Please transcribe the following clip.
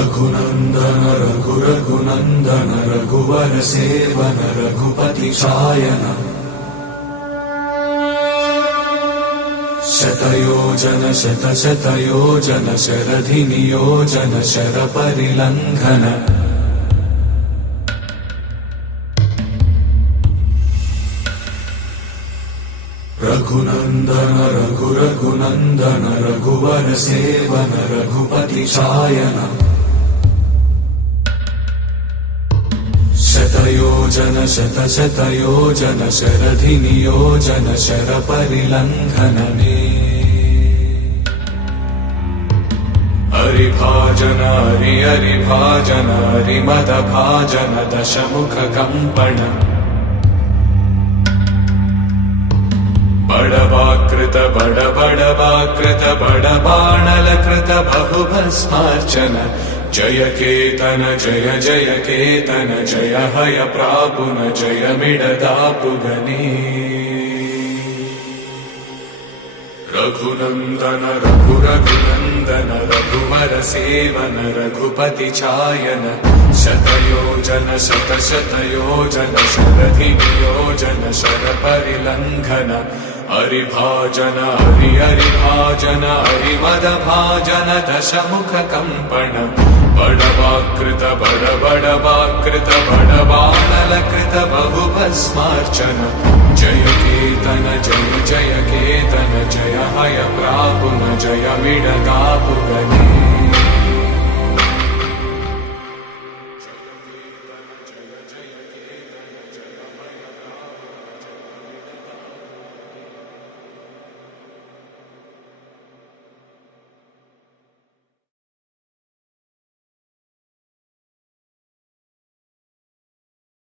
रघुनन्दन रघुनन्दन रघुवर सेवन रघुपति चायन शतयोजन शतशतयोजन शरधि नियोजन शरपरिलङ्घन रघुनन्दन रघुनन्दन रघुवर सेवन रघुपति चायन शतयोजन शतशतयोजन शरधि नियोजन शरपरिलङ्घनने हरिभाजन हरिभाजन हरिमदभाजन दशमुख कम्पण बड़वाकृत बड़वाकृत बड़बाणलकृत बहुभस्मार्चन जय केतन जय जय केतन जय हय प्रापुन जय मिडदापुगने रघुनन्दन रघुनन्दन रघुवर सेवन रघुपति चायन शतयोजन शतशतयोजन शरधि नियोजन शरपरिलङ्घन हरिभाजन हरिभाजन हरिमदभाजन दशमुख कम्पण बड़वाकृत बड़वाकृत बड़बाणलकृत बहुभस्मार्चन जय केतन जय जय केतन जय हय प्रापुन जय मिडदापुगने